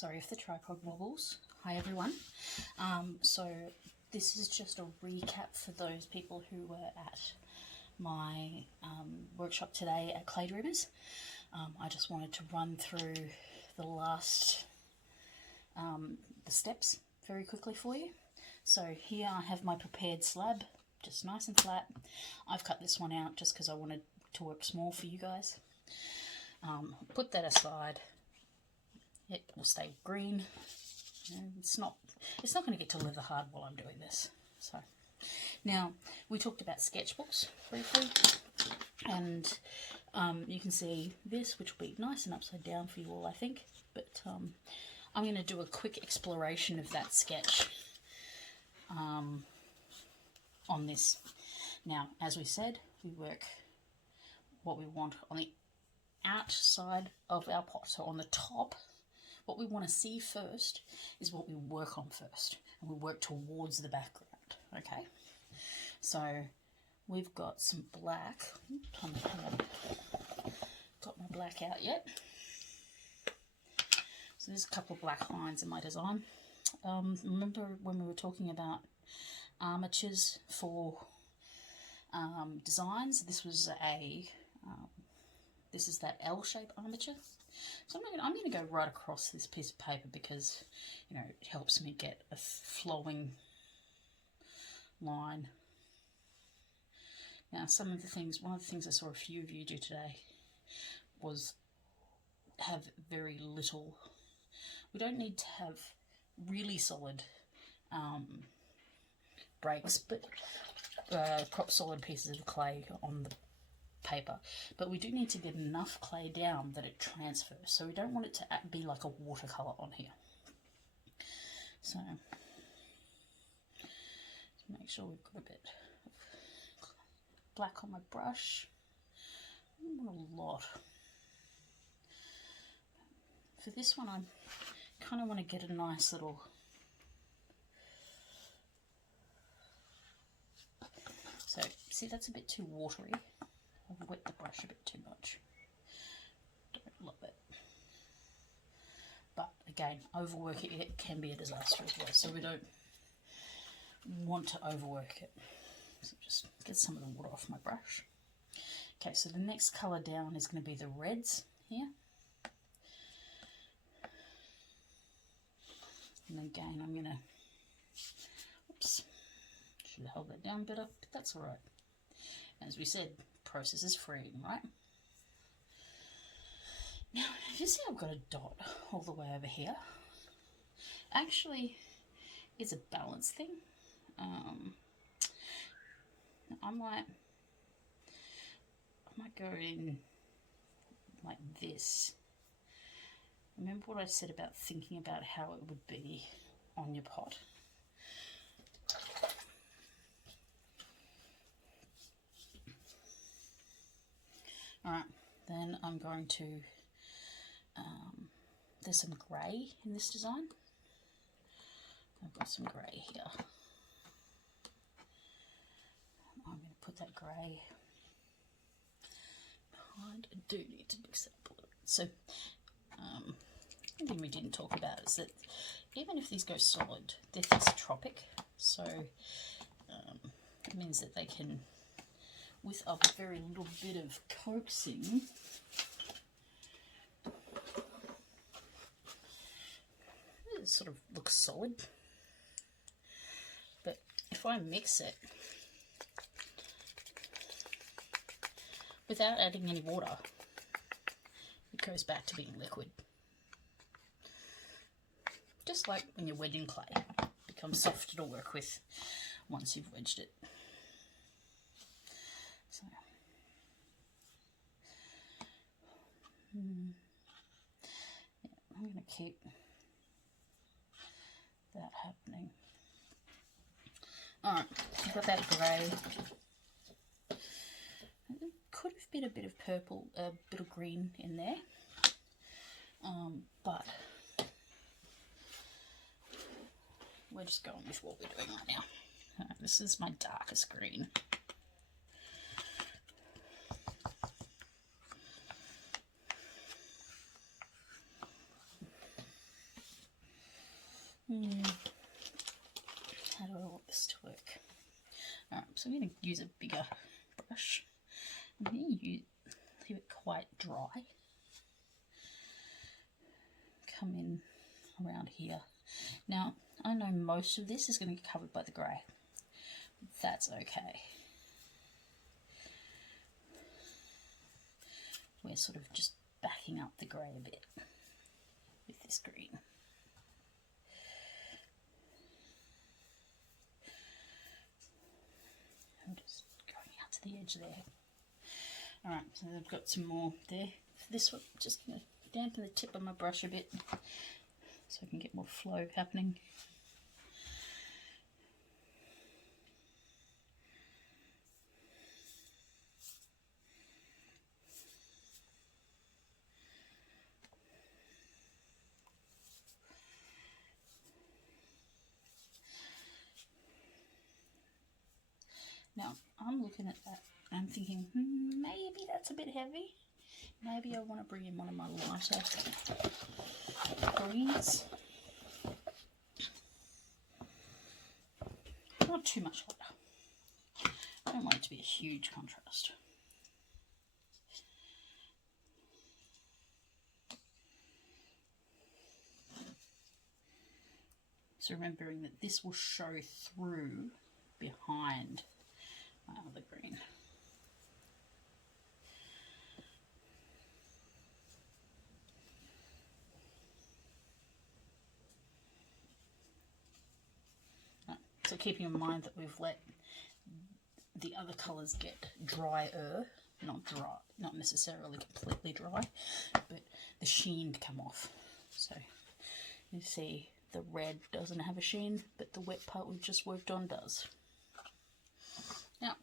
Sorry if the tripod wobbles. Hi everyone. So this is just a recap for those people who were at my workshop today at Clay Dreamers. I just wanted to run through the last the steps very quickly for you. So here I have my prepared slab, just nice and flat. I've cut this one out just because I wanted to work small for you guys. Put that aside. It will stay green. It's not going to get to leather hard while I'm doing this. So now we talked about sketchbooks briefly, and you can see this, which will be nice and upside down for you all, I think. But I'm going to do a quick exploration of that sketch on this. Now, as we said, we work what we want on the outside of our pot. So on the top, what we want to see first is what we work on first, and we work towards the background. Okay, so we've got some black. Got my black out yet? So there's a couple of black lines in my design. Remember when we were talking about armatures for designs? This was this is that L-shaped armature. So I'm going to go right across this piece of paper because, you know, it helps me get a flowing line. Now, one of the things I saw a few of you do today was have very little. We don't need to have really solid breaks, but solid pieces of clay on the paper, but we do need to get enough clay down that it transfers, so we don't want it to be like a watercolor on here. So make sure we've got a bit of black on my brush. Not a lot. For this one, I kind of want to get a nice little see, that's a bit too watery. I've wet the brush a bit too much. Don't love it. But again, overworking it can be a disaster as well, so we don't want to overwork it. So just get some of the water off my brush. Okay, so the next colour down is going to be the reds here. And again, I'm going to, oops, should have held that down better, but that's all right. As we said, process is freeing, right? Now, you see I've got a dot all the way over here. Actually, it's a balance thing. I might go in like this. Remember what I said about thinking about how it would be on your pot? Alright, then I'm going to, there's some grey in this design. I've got some grey here. I'm going to put that grey behind. I do need to mix it up a little bit. So, one thing we didn't talk about is that even if these go solid, they're thesotropic, so it means that they can, with a very little bit of coaxing, it sort of looks solid. But if I mix it without adding any water, it goes back to being liquid. Just like when you're wedging clay, it becomes softer to work with once you've wedged it. So, yeah, I'm going to keep that happening. Alright, I've got that grey. Could have been a bit of purple, a bit of green in there, but we're just going with what we're doing right now. This is my darkest green. Alright, so I'm going to use a bigger brush. I'm going to leave it quite dry. Come in around here. Now, I know most of this is going to get covered by the grey. That's okay. We're sort of just backing up the grey a bit with this green. I'm just going out to the edge there. Alright, so I've got some more there. For this one, I'm just going to dampen the tip of my brush a bit so I can get more flow happening. Now, I'm looking at that and I'm thinking, maybe that's a bit heavy. Maybe I want to bring in one of my lighter greens. Not too much lighter. I don't want it to be a huge contrast. So remembering that this will show through behind the green. Right, so keeping in mind that we've let the other colours get drier, not necessarily completely dry, but the sheen to come off. So you see the red doesn't have a sheen, but the wet part we've just worked on does. Now,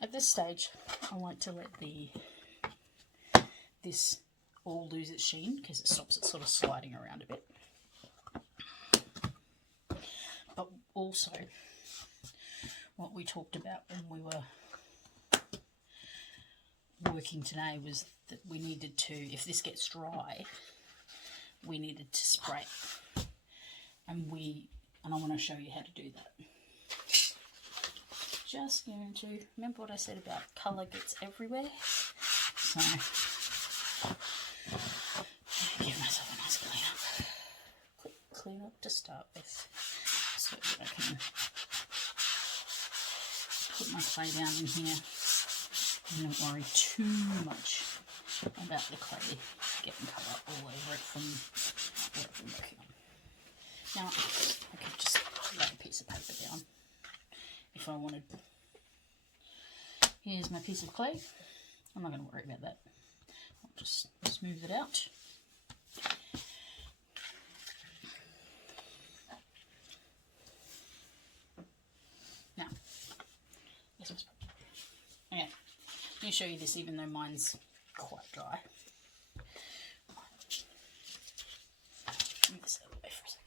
at this stage, I like to let this all lose its sheen because it stops it sort of sliding around a bit. But also, what we talked about when we were working today was that we needed to, if this gets dry, we needed to spray. And I want to show you how to do that. Just going to remember what I said about colour gets everywhere. So give myself a nice clean up. Quick clean up to start with, so that I can put my clay down in here and don't worry too much about the clay getting colour all over it from what I've been working on. Now I could just lay a piece of paper down if I wanted. Here's my piece of clay. I'm not going to worry about that. I'll just smooth it out. Now, okay, let me show you this even though mine's quite dry. Move this out of the way for a sec.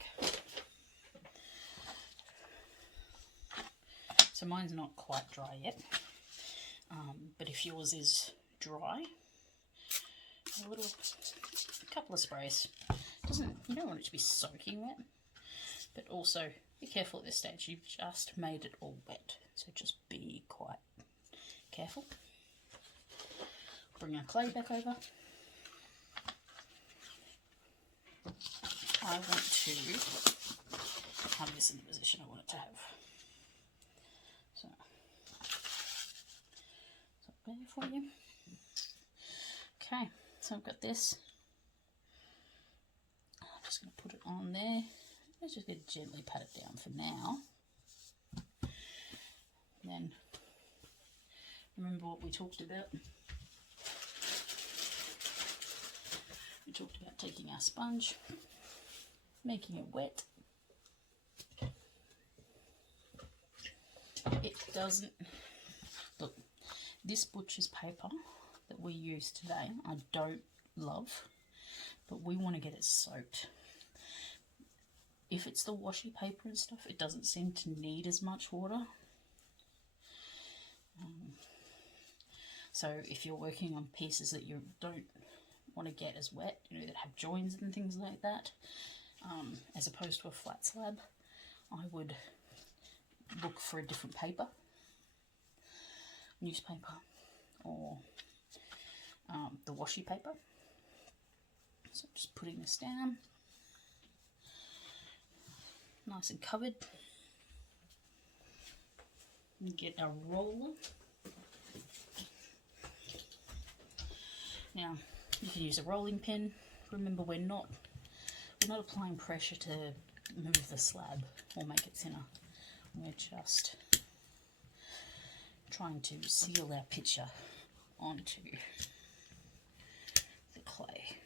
So mine's not quite dry yet, but if yours is dry, a couple of sprays. You don't want it to be soaking wet, but also be careful at this stage. You've just made it all wet, so just be quite careful. Bring our clay back over. I want to have this in the position I want it to have. So there for you. Okay, so I've got this. I'm just going to put it on there. Let's just going to gently pat it down for now. Then remember what we talked about. We talked about taking our sponge, making it wet. It doesn't look, this butcher's paper that we use today I don't love, but we want to get it soaked. If it's the washi paper and stuff, it doesn't seem to need as much water. So if you're working on pieces that you don't want to get as wet, you know, that have joins and things like that, as opposed to a flat slab, I would look for a different paper, newspaper, or the washi paper. So I'm just putting this down, nice and covered. And get our roller. Now you can use a rolling pin. Remember, we're not applying pressure to move the slab or make it thinner. We're just trying to seal our picture onto the clay.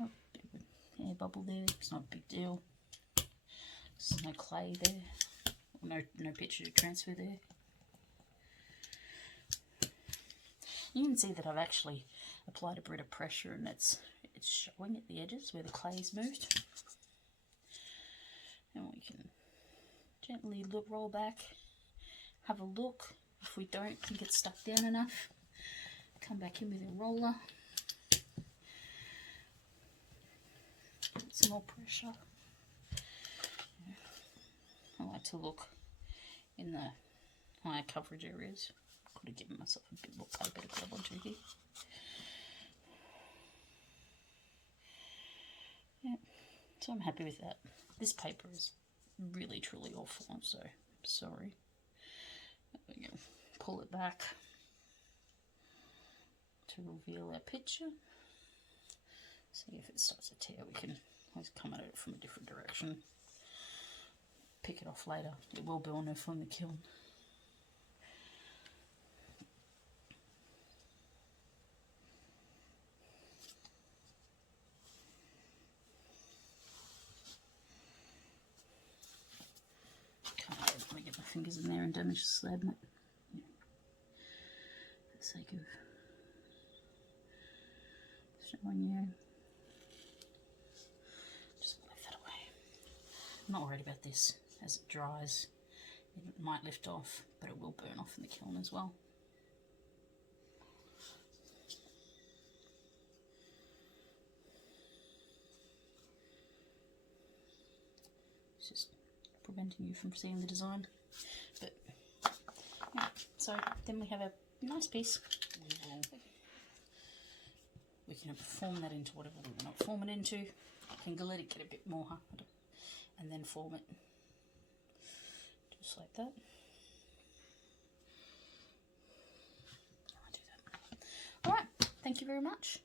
Oh, bit of an air bubble there. It's not a big deal. There's no clay there, or no picture to transfer there. You can see that I've actually applied a bit of pressure, and it's showing at the edges where the clay is moved. And we can gently roll back, have a look. If we don't think it's stuck down enough, come back in with a roller. Put some more pressure. I like to look in the higher coverage areas. Could have given myself a bit more paper to grab onto here. Yeah, so I'm happy with that. This paper is really truly awful, so sorry. We're going to pull it back to reveal our picture. See if it starts to tear, we can always come at it from a different direction. Pick it off later. It will burn off in the kiln. Can't get my fingers in there and damage the slab. Yeah. For the sake of showing you. Just leave that away. I'm not worried about this. As it dries, it might lift off, but it will burn off in the kiln as well. It's just preventing you from seeing the design. But yeah, so then we have a nice piece. We can form that into whatever we want to form it into. I can let it get a bit more hard and then form it just like that. I'll do that. Alright, thank you very much.